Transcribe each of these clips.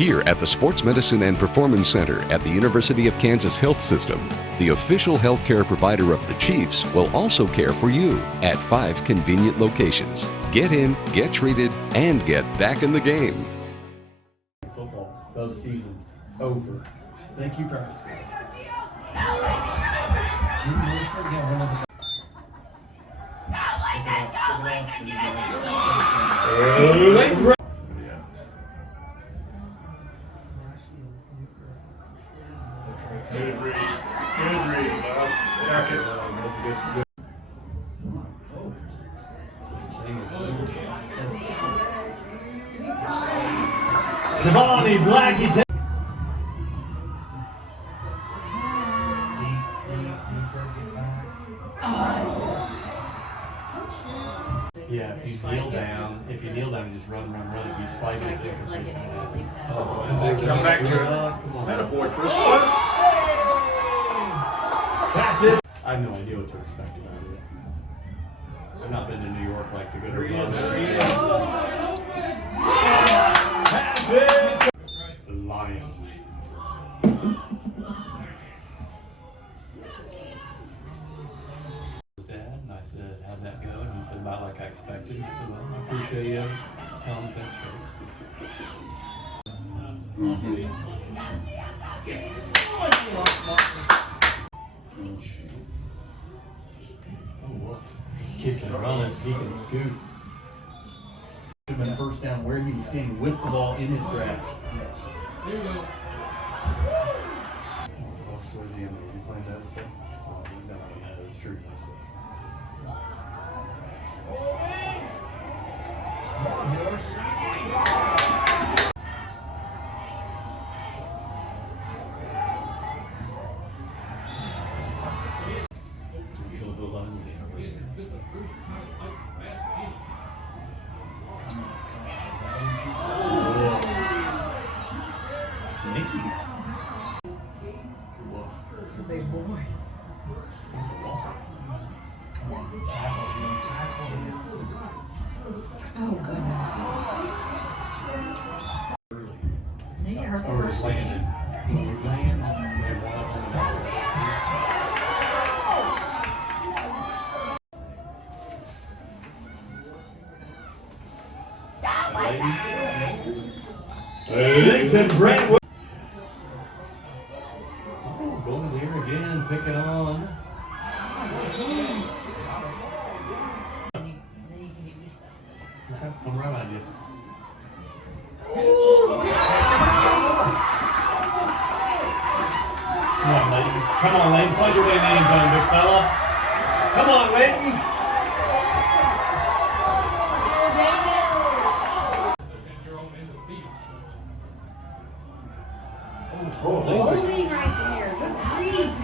Here at the Sports Medicine and Performance Center at the University of Kansas Health System, the official healthcare provider of the Chiefs will also care for you at 5 convenient locations. Get in, get treated, and get back in the game. Football, those seasons over. Thank you, practice guys. Good read. Good read. Back it. Cavani, Blackie. Yeah, if you kneel down, you just run. If you spike it, it's incomplete. Come back to it. Come on. That a boy, Christopher. Pass it. I have no idea what to expect about it. I've not been to New York like the good or bad. Pass it. The Lions. Dad, and I said, how'd that go? And he said, about like I expected. And I said, well, I appreciate you telling me face to face. Oh, woof. This kid can run it, he can scoot. Should have been first down where he was standing with the ball in his grasp. Yes. There you go. Towards the end, is he playing that stuff? Oh, no, it's true. Sneaky. That's a big boy. He's a walker. Come on, tackle him. Oh, goodness. Did he get hurt the Or first just landed. We had one up on the ball. Lexington Brentwood. Oh, going there again, picking on. Okay, I'm right on you. Come on, Leighton. Come on, Leighton. Find your way in the end zone, big fella. Come on, Leighton. Holding right there. Good grief.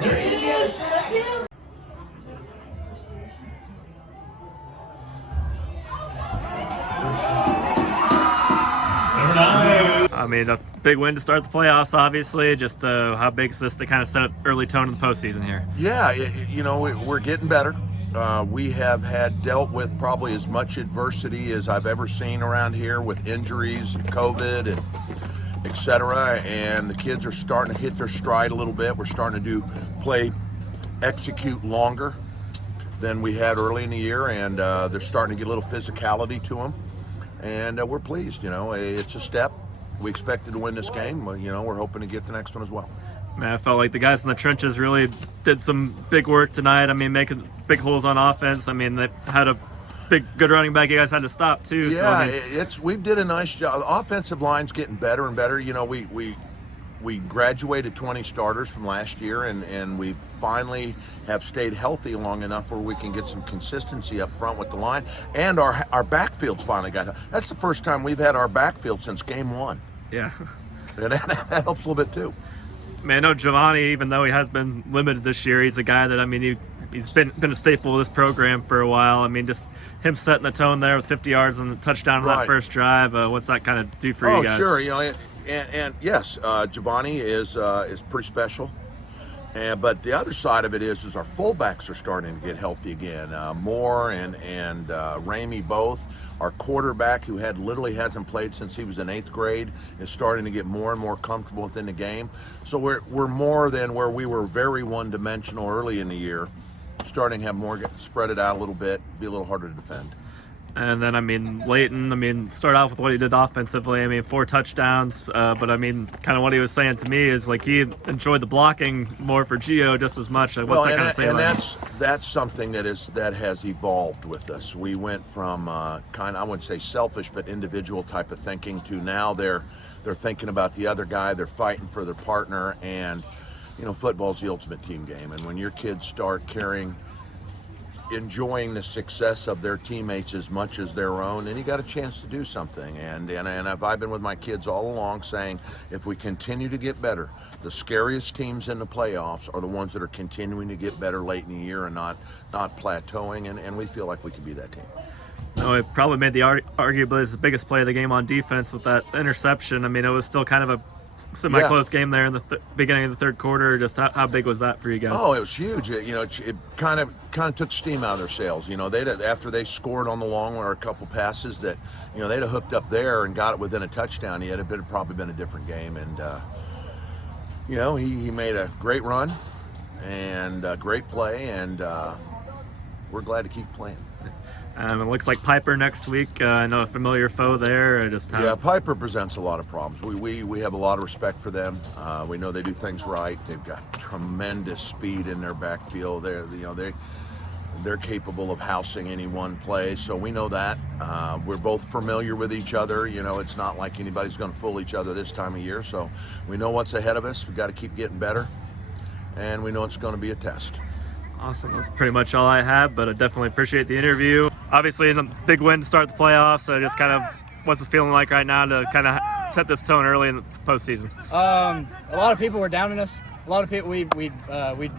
There he is. That's him. I mean, a big win to start the playoffs, obviously. Just how big is this to kind of set an early tone in the postseason here? Yeah, you know, we're getting better. We have had dealt with probably as much adversity as I've ever seen around here with injuries and COVID and et cetera. And the kids are starting to hit their stride a little bit. We're starting to execute longer than we had early in the year. And they're starting to get a little physicality to them. And we're pleased, you know, it's a step. We expected to win this game. You know, we're hoping to get the next one as well. Man, I felt like the guys in the trenches really did some big work tonight. I mean, making big holes on offense. I mean, they had a good running back you guys had to stop too. Yeah, so, I mean, we did a nice job. The offensive line's getting better and better. You know, we graduated 20 starters from last year, and we finally have stayed healthy long enough where we can get some consistency up front with the line. And our backfield's finally got. That's the first time we've had our backfield since game one. yeah. And that helps a little bit too. Man, I know Giovanni, even though he has been limited this year, he's a guy that, I mean, he he's been a staple of this program for a while. I mean, just him setting the tone there with 50 yards and the touchdown on that first drive. What's that kind of do for you guys? Oh, sure. And yes, Giovanni is pretty special. But the other side of it is our fullbacks are starting to get healthy again. Moore and Ramey both. Our quarterback, who literally hasn't played since he was in 8th grade, is starting to get more and more comfortable within the game. So we're more than where we were very one-dimensional early in the year. Starting to have more, spread it out a little bit, be a little harder to defend. And then, I mean, Leighton, start off with what he did offensively. I mean, 4 touchdowns. But, I mean, kind of what he was saying to me is, like, he enjoyed the blocking more for Gio just as much. What's that kind of saying? And that's something that has evolved with us. We went from I wouldn't say selfish, but individual type of thinking to now they're thinking about the other guy. They're fighting for their partner. And, football's the ultimate team game. And when your kids start enjoying the success of their teammates as much as their own, and you got a chance to do something. And I've been with my kids all along saying, if we continue to get better, the scariest teams in the playoffs are the ones that are continuing to get better late in the year and not plateauing, and we feel like we could be that team. No, it probably made arguably the biggest play of the game on defense with that interception. I mean, it was still kind of a semi-close game there in the beginning of the third quarter. Just how big was that for you guys? Oh, it was huge. It kind of took steam out of their sails. After they scored on the long one or a couple passes that, they'd have hooked up there and got it within a touchdown. It'd have probably been a different game. And he made a great run and a great play, and we're glad to keep playing. It looks like Piper next week. I know a familiar foe there. Yeah, Piper presents a lot of problems. We have a lot of respect for them. We know they do things right. They've got tremendous speed in their backfield. They're capable of housing any one play, so we know that. We're both familiar with each other. It's not like anybody's going to fool each other this time of year, so we know what's ahead of us. We've got to keep getting better, and we know it's going to be a test. Awesome. That's pretty much all I have, but I definitely appreciate the interview. Obviously, in a big win to start the playoffs, so just kind of what's it feeling like right now to kind of set this tone early in the postseason? A lot of people were down on us. A lot of people, we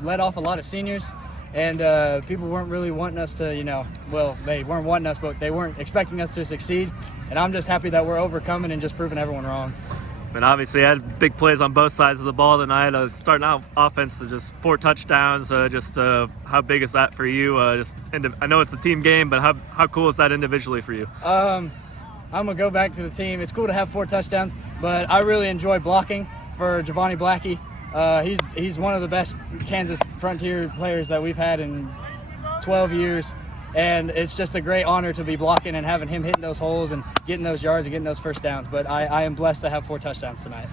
let off a lot of seniors, and people weren't really wanting us to, they weren't wanting us, but they weren't expecting us to succeed. And I'm just happy that we're overcoming and just proving everyone wrong. And obviously, I had big plays on both sides of the ball tonight. Starting out offense, just 4 touchdowns. How big is that for you? I know it's a team game, but how cool is that individually for you? I'm gonna go back to the team. It's cool to have 4 touchdowns, but I really enjoy blocking for Giovanni Blackie. He's one of the best Kansas Frontier players that we've had in 12 years. And it's just a great honor to be blocking and having him hitting those holes and getting those yards and getting those first downs. But I am blessed to have 4 touchdowns tonight.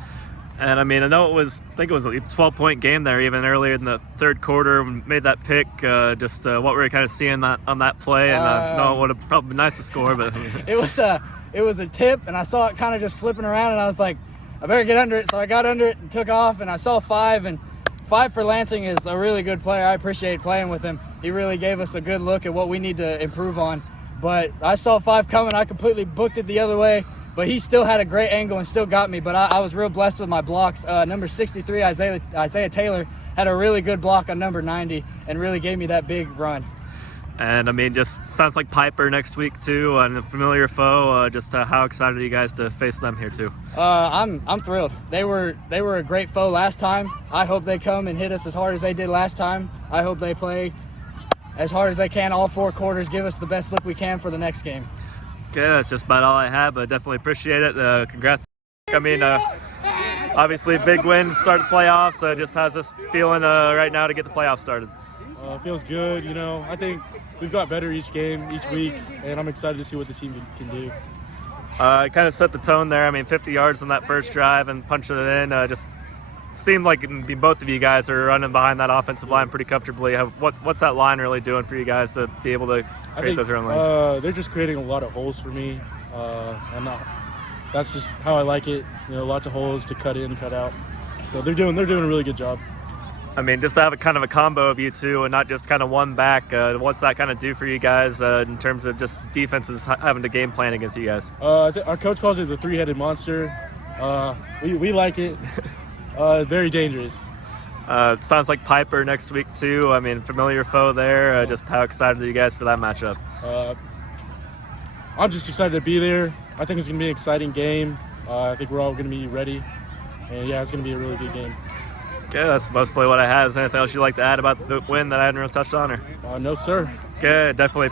And I mean, I think it was a 12-point game there, even earlier in the third quarter. When made that pick. What were you kind of seeing on that play? And no, it would have probably been nice to score, but it was a tip, and I saw it kind of just flipping around, and I was like, I better get under it. So I got under it and took off, and I saw 5, and 5 for Lansing is a really good player. I appreciate playing with him. He really gave us a good look at what we need to improve on. But I saw 5 coming. I completely booked it the other way. But he still had a great angle and still got me. But I was real blessed with my blocks. Number 63, Isaiah Taylor, had a really good block on number 90 and really gave me that big run. And I mean, just sounds like Piper next week too, and a familiar foe. How excited are you guys to face them here too? I'm thrilled. They were a great foe last time. I hope they come and hit us as hard as they did last time. I hope they play as hard as they can all 4 quarters, give us the best look we can for the next game. Okay, that's just about all I have, but definitely appreciate it. Congrats. I mean, obviously big win, start the playoffs. Just how's this feeling right now to get the playoffs started? It feels good. I think we've got better each game, each week, and I'm excited to see what the team can do. Kind of set the tone there. I mean, 50 yards on that first drive and punching it in. Just seemed like both of you guys are running behind that offensive line pretty comfortably. What's that line really doing for you guys to be able to create those run lanes? They're just creating a lot of holes for me. That's just how I like it. Lots of holes to cut in, cut out. So they're doing a really good job. I mean, just to have a kind of a combo of you two and not just kind of one back, what's that kind of do for you guys in terms of just defenses having to game plan against you guys? Our coach calls it the 3-headed monster. We like it. Very dangerous. Sounds like Piper next week too. I mean, familiar foe there. Just how excited are you guys for that matchup? I'm just excited to be there. I think it's going to be an exciting game. I think we're all going to be ready. And yeah, it's going to be a really good game. Okay, that's mostly what I had. Is there anything else you'd like to add about the win that I hadn't really touched on? Or? No, sir. Okay, definitely.